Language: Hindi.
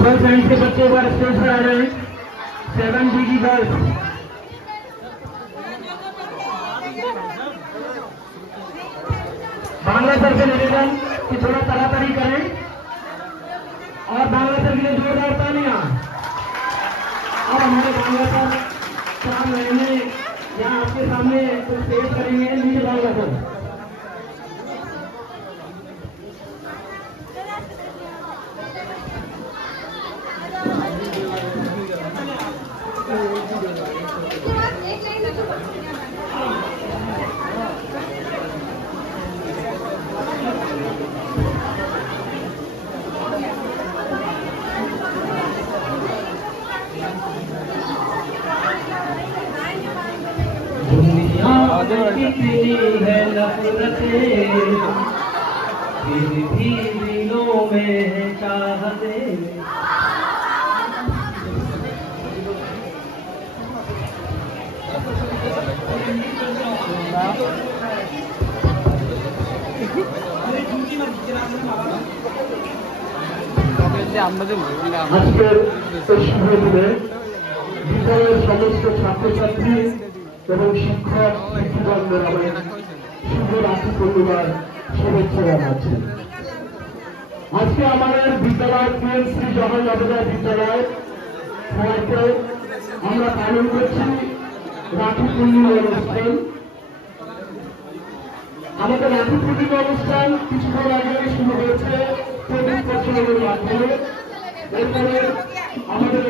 12 साइंस के बच्चे एक बार स्टेज पर आ जाए। 7B की गर्ल्स। बांग्ला सर से निवेदन कि थोड़ा तड़ातड़ी करें और बांग्ला सर के लिए जोरदार तालियां। और हमारे बांग्ला सर 4 महीने यहाँ आपके सामने कुछ पेश करेंगे। नीचे बांग्ला सर। कितनी है नफरतें फिर भी दिलों में है चाहतें। আজকের এই শুভ দিনে বিদ্যালয়ের সমস্ত ছাত্রছাত্রী এবং শিক্ষক শিক্ষকগণদের আমি শুভ রাখি পূর্ণিমার শুভেচ্ছা জানাচ্ছি। আজকে আমাদের বিদ্যালয় শ্রী জওহর নবোদয় বিদ্যালয় হওয়াতে আমরা পালন করছি রাখি পূর্ণিমা অনুষ্ঠান। আমাদের রাখি পূর্ণিমা অনুষ্ঠান কিছুক্ষণ আগে শুরু হয়েছে প্রদীপ প্রচলনের মাধ্যমে। এরপরে আমাদের